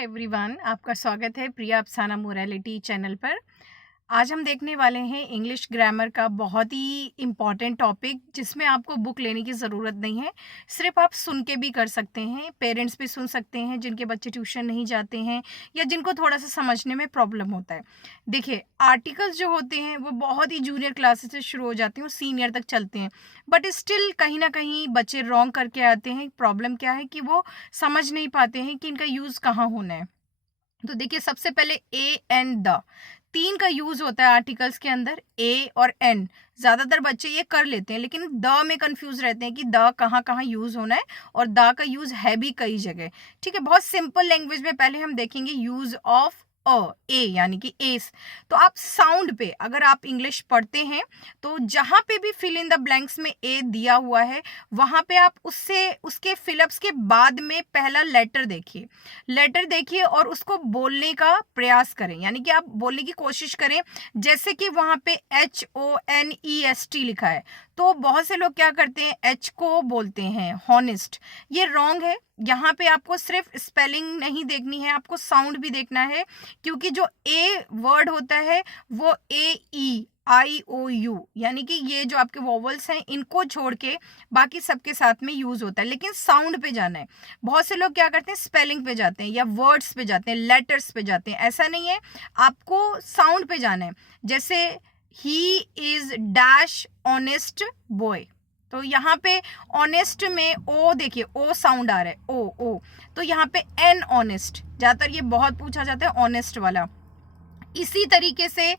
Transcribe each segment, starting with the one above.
Everyone, आपका स्वागत है प्रिया अफसाना मोरालिटी चैनल पर। आज हम देखने वाले हैं इंग्लिश ग्रामर का बहुत ही इम्पॉर्टेंट टॉपिक, जिसमें आपको बुक लेने की ज़रूरत नहीं है। सिर्फ आप सुन के भी कर सकते हैं। पेरेंट्स भी सुन सकते हैं जिनके बच्चे ट्यूशन नहीं जाते हैं या जिनको थोड़ा सा समझने में प्रॉब्लम होता है। देखिए, आर्टिकल्स जो होते हैं वो बहुत ही जूनियर क्लासेस से शुरू हो जाते हैं और सीनियर तक चलते हैं, बट स्टिल कहीं ना कहीं बच्चे रॉन्ग करके आते हैं। प्रॉब्लम क्या है कि वो समझ नहीं पाते हैं कि इनका यूज़ कहाँ होना है। तो देखिए, सबसे पहले ए एंड द, तीन का यूज होता है आर्टिकल्स के अंदर। ए और एन ज्यादातर बच्चे ये कर लेते हैं, लेकिन द में कंफ्यूज रहते हैं कि द कहाँ कहाँ यूज होना है, और द का यूज है भी कई जगह। ठीक है, बहुत सिंपल लैंग्वेज में पहले हम देखेंगे यूज ऑफ ए, यानी कि एस। तो आप साउंड पे, अगर आप इंग्लिश पढ़ते हैं तो जहां पे भी फिल इन द ब्लैंक्स में ए दिया हुआ है, वहां पे आप उससे उसके फिलअप्स के बाद में पहला लेटर देखिए और उसको बोलने का प्रयास करें, यानी कि आप बोलने की कोशिश करें। जैसे कि वहां पे HONEST लिखा है, तो बहुत से लोग क्या करते हैं, एच को बोलते हैं हॉनेस्ट। ये रॉन्ग है। यहाँ पे आपको सिर्फ स्पेलिंग नहीं देखनी है, आपको साउंड भी देखना है, क्योंकि जो ए वर्ड होता है वो AEIOU, यानी कि ये जो आपके वोवल्स हैं इनको छोड़ के बाकी सबके साथ में यूज होता है, लेकिन साउंड पे जाना है। बहुत से लोग क्या करते हैं, स्पेलिंग पे जाते हैं या वर्ड्स पे जाते हैं, लेटर्स पे जाते हैं। ऐसा नहीं है, आपको साउंड पे जाना है। जैसे he is dash honest boy, तो यहाँ पे ऑनेस्ट में ओ, देखिए ओ साउंड आ रहा है, ओ। तो यहाँ पे एन ऑनेस्ट, ज्यादातर ये बहुत पूछा जाता है ऑनेस्ट वाला। इसी तरीके से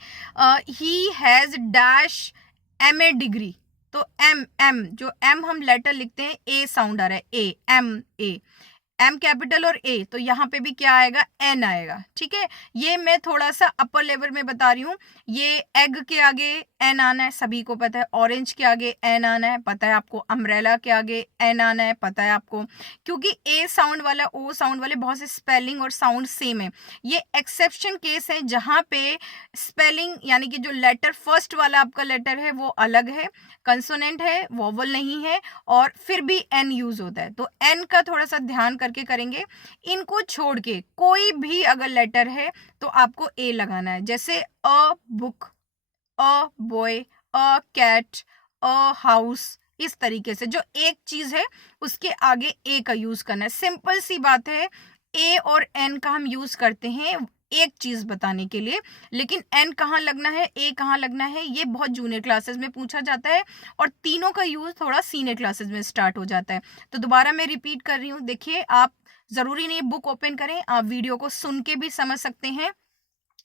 he has dash MA degree, तो एम जो एम हम लेटर लिखते हैं, ए साउंड आ रहा है, एम कैपिटल और ए, तो यहाँ पे भी क्या आएगा, एन आएगा। ठीक है, ये मैं थोड़ा सा अपर लेवल में बता रही हूँ। ये एग के आगे एन आना है, सभी को पता है। ऑरेंज के आगे एन आना है, पता है आपको। अम्ब्रेला के आगे एन आना है, पता है आपको। क्योंकि ए साउंड वाला, ओ साउंड वाले बहुत से स्पेलिंग और साउंड सेम है। ये एक्सेप्शन केस है जहाँ पे स्पेलिंग, यानी कि जो लेटर फर्स्ट वाला आपका लेटर है वो अलग है, कंसोनेंट है, वोवल नहीं है, और फिर भी एन यूज होता है। तो एन का थोड़ा सा ध्यान करके करेंगे। इनको छोड़ के कोई भी अगर लेटर है तो आपको ए लगाना है। जैसे a book, a boy, a cat, a house, इस तरीके से जो एक चीज है उसके आगे ए का यूज करना है। सिंपल सी बात है। ए और एन का हम यूज करते हैं एक चीज बताने के लिए, लेकिन एन कहाँ लगना है, ए कहाँ लगना है, ये बहुत जूनियर क्लासेस में पूछा जाता है, और तीनों का यूज थोड़ा सीनियर क्लासेस में स्टार्ट हो जाता है। तो दोबारा मैं रिपीट कर रही हूँ। देखिए, आप जरूरी नहीं बुक ओपन करें, आप वीडियो को सुन के भी समझ सकते हैं।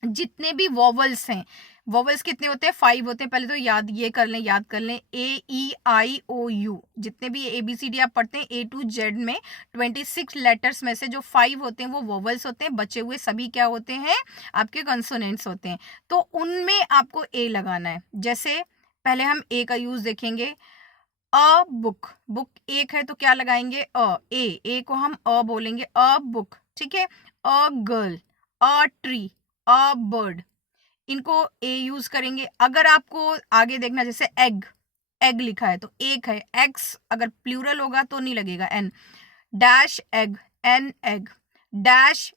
जितने भी वॉवल्स हैं, वॉवल्स कितने होते हैं, 5 होते हैं। पहले तो याद कर लें AEIOU, जितने भी ABCD आप पढ़ते हैं A to Z में 26 लेटर्स में से जो 5 होते हैं वो वॉवल्स होते हैं, बचे हुए सभी क्या होते हैं, आपके कंसोनेंट्स होते हैं। तो उनमें आपको ए लगाना है। जैसे पहले हम ए का यूज देखेंगे। अ बुक, बुक एक है तो क्या लगाएंगे, ए को हम बोलेंगे, अ बुक। ठीक है, a girl, a tree, a bird, इनको ए यूज करेंगे। अगर आपको आगे देखना, जैसे एग, एग लिखा है तो एक है, एग्स अगर प्लूरल होगा तो नहीं लगेगा, an. Dash egg, an egg. Dash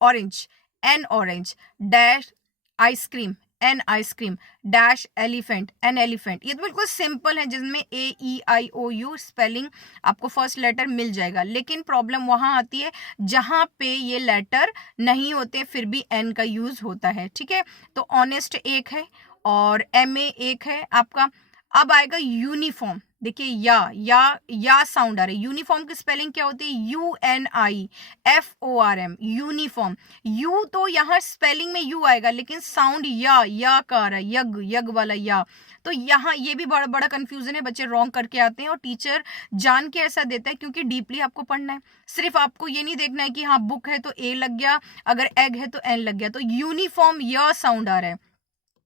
orange, an orange. Dash ice cream, an ice cream. Dash elephant, an elephant. ये तो बिल्कुल सिंपल है, जिसमें AEIOU स्पेलिंग आपको फर्स्ट लेटर मिल जाएगा। लेकिन प्रॉब्लम वहां आती है जहां पे ये लेटर नहीं होते, फिर भी एन का यूज होता है। ठीक है, तो ऑनेस्ट एक है और MA एक है आपका। अब आएगा यूनिफॉर्म। देखिए, या साउंड आ रहा है। यूनिफॉर्म की स्पेलिंग क्या होती है, UNIFORM, यूनिफॉर्म। यू तो यहाँ स्पेलिंग में यू आएगा, लेकिन साउंड या का आ रहा है, यग, यग वाला या। तो यहाँ ये भी बड़ा बड़ा कंफ्यूजन है, बच्चे रॉन्ग करके आते हैं, और टीचर जान के ऐसा देता है क्योंकि डीपली आपको पढ़ना है। सिर्फ आपको ये नहीं देखना है कि हाँ बुक है तो ए लग गया, अगर एग है तो एन लग गया। तो यूनिफॉर्म या साउंड आ रहा है,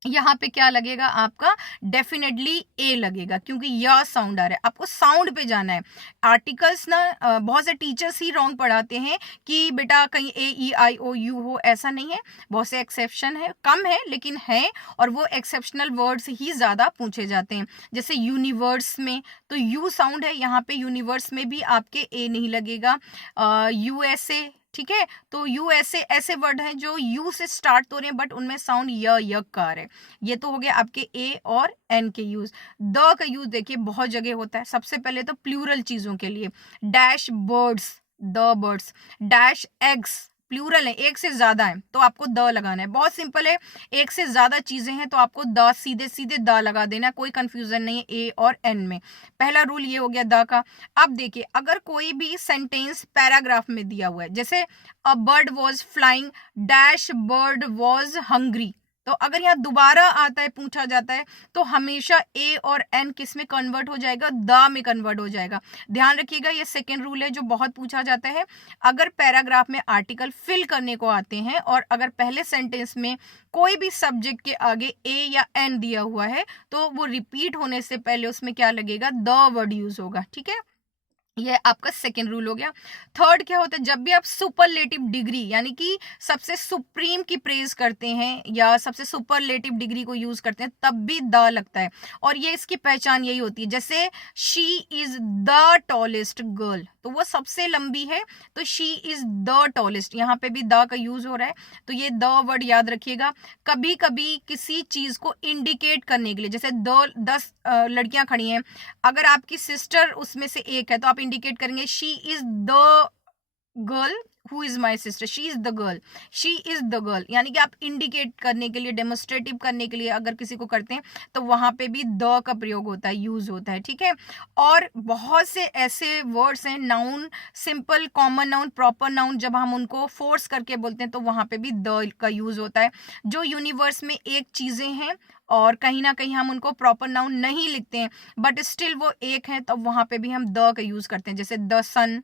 यहाँ पे क्या लगेगा आपका, डेफिनेटली ए लगेगा, क्योंकि यह साउंड आ रहा है। आपको साउंड पे जाना है। आर्टिकल्स ना बहुत से टीचर्स ही रॉन्ग पढ़ाते हैं कि बेटा कहीं AEIOU हो, ऐसा नहीं है। बहुत से एक्सेप्शन है, कम है लेकिन है, और वो एक्सेप्शनल वर्ड्स ही ज्यादा पूछे जाते हैं। जैसे यूनिवर्स में तो यू साउंड है, यहाँ पे यूनिवर्स में भी आपके ए नहीं लगेगा। USA ठीक है। तो यू ऐसे ऐसे वर्ड हैं जो यू से स्टार्ट हो रहे हैं बट उनमें साउंड य का आ रहा है। ये तो हो गया आपके ए और एन के यूज। द का यूज देखिए बहुत जगह होता है। सबसे पहले तो प्लूरल चीजों के लिए, dash birds, the birds, dash eggs, plural है, एक से ज्यादा है तो आपको द लगाना है। बहुत सिंपल है, एक से ज्यादा चीजें हैं तो आपको द सीधे सीधे द लगा देना, कोई कंफ्यूजन नहीं है ए और एन में। पहला रूल ये हो गया द का। अब देखिए अगर कोई भी सेंटेंस पैराग्राफ में दिया हुआ है, जैसे a bird was flying, dash bird was hungry, तो अगर यहाँ दोबारा आता है, पूछा जाता है, तो हमेशा ए और एन किस में कन्वर्ट हो जाएगा, द में कन्वर्ट हो जाएगा। ध्यान रखिएगा, ये सेकेंड रूल है जो बहुत पूछा जाता है। अगर पैराग्राफ में आर्टिकल फिल करने को आते हैं और अगर पहले सेंटेंस में कोई भी सब्जेक्ट के आगे ए या एन दिया हुआ है तो वो रिपीट होने से पहले उसमें क्या लगेगा, द वर्ड यूज होगा। ठीक है, ये आपका सेकेंड रूल हो गया। थर्ड क्या होता है, जब भी आप सुपरलेटिव डिग्री यानी कि सबसे सुप्रीम की प्रेज करते हैं या सबसे सुपरलेटिव डिग्री को यूज करते हैं तब भी द लगता है, और ये इसकी पहचान यही होती है। जैसे she is the tallest girl, तो वो सबसे लंबी है, तो शी इज द टॉलेस्ट, यहाँ पे भी द का यूज हो रहा है, तो ये द वर्ड याद रखिएगा। कभी कभी किसी चीज को इंडिकेट करने के लिए, जैसे 10 लड़कियां खड़ी हैं, अगर आपकी सिस्टर उसमें से एक है तो आप इंडिकेट करेंगे she is the girl who is my sister, she is the girl, she is the girl, यानी कि आप इंडिकेट करने के लिए, डेमोन्स्ट्रेटिव करने के लिए अगर किसी को करते हैं तो वहां पे भी द का प्रयोग होता है, यूज होता है। ठीक है, और बहुत से ऐसे वर्ड्स हैं, noun, simple, common noun, proper noun, जब हम उनको फोर्स करके बोलते हैं तो वहां पे भी द का यूज होता है। जो यूनिवर्स में एक चीजें हैं और कहीं ना कहीं हम उनको प्रॉपर नाउन नहीं लिखते हैं बट स्टिल वो एक है, तो वहां पे भी हम द का यूज करते हैं, जैसे द सन,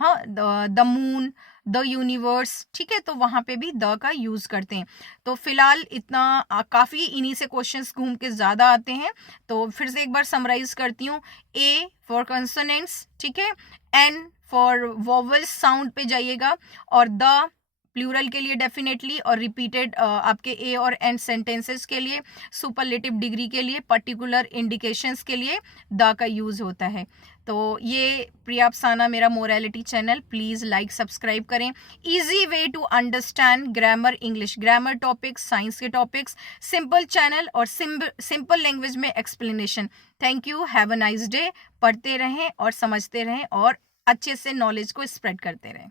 हाँ, द मून, द यूनिवर्स। ठीक है, तो वहां पे भी द का यूज करते हैं। तो फिलहाल इतना काफी इन्हीं से क्वेश्चंस घूम के ज्यादा आते हैं। तो फिर से एक बार समराइज करती हूँ। ए फॉर कंसोनेंट्स, ठीक है, एन फॉर वोवल्स, साउंड पे जाइएगा, और द प्लूरल के लिए डेफिनेटली, और रिपीटेड आपके ए और एन सेंटेंसेस के लिए, सुपरलेटिव डिग्री के लिए, पर्टिकुलर इंडिकेशंस के लिए द का यूज होता है। तो ये प्रिया अफसाना मेरा morality channel, please like subscribe करें। Easy way to understand grammar, English grammar topics, science के टॉपिक्स, सिंपल चैनल और सिंपल लैंग्वेज में explanation. Thank you, have a nice day. पढ़ते रहें और समझते रहें और अच्छे से नॉलेज को स्प्रेड करते रहें।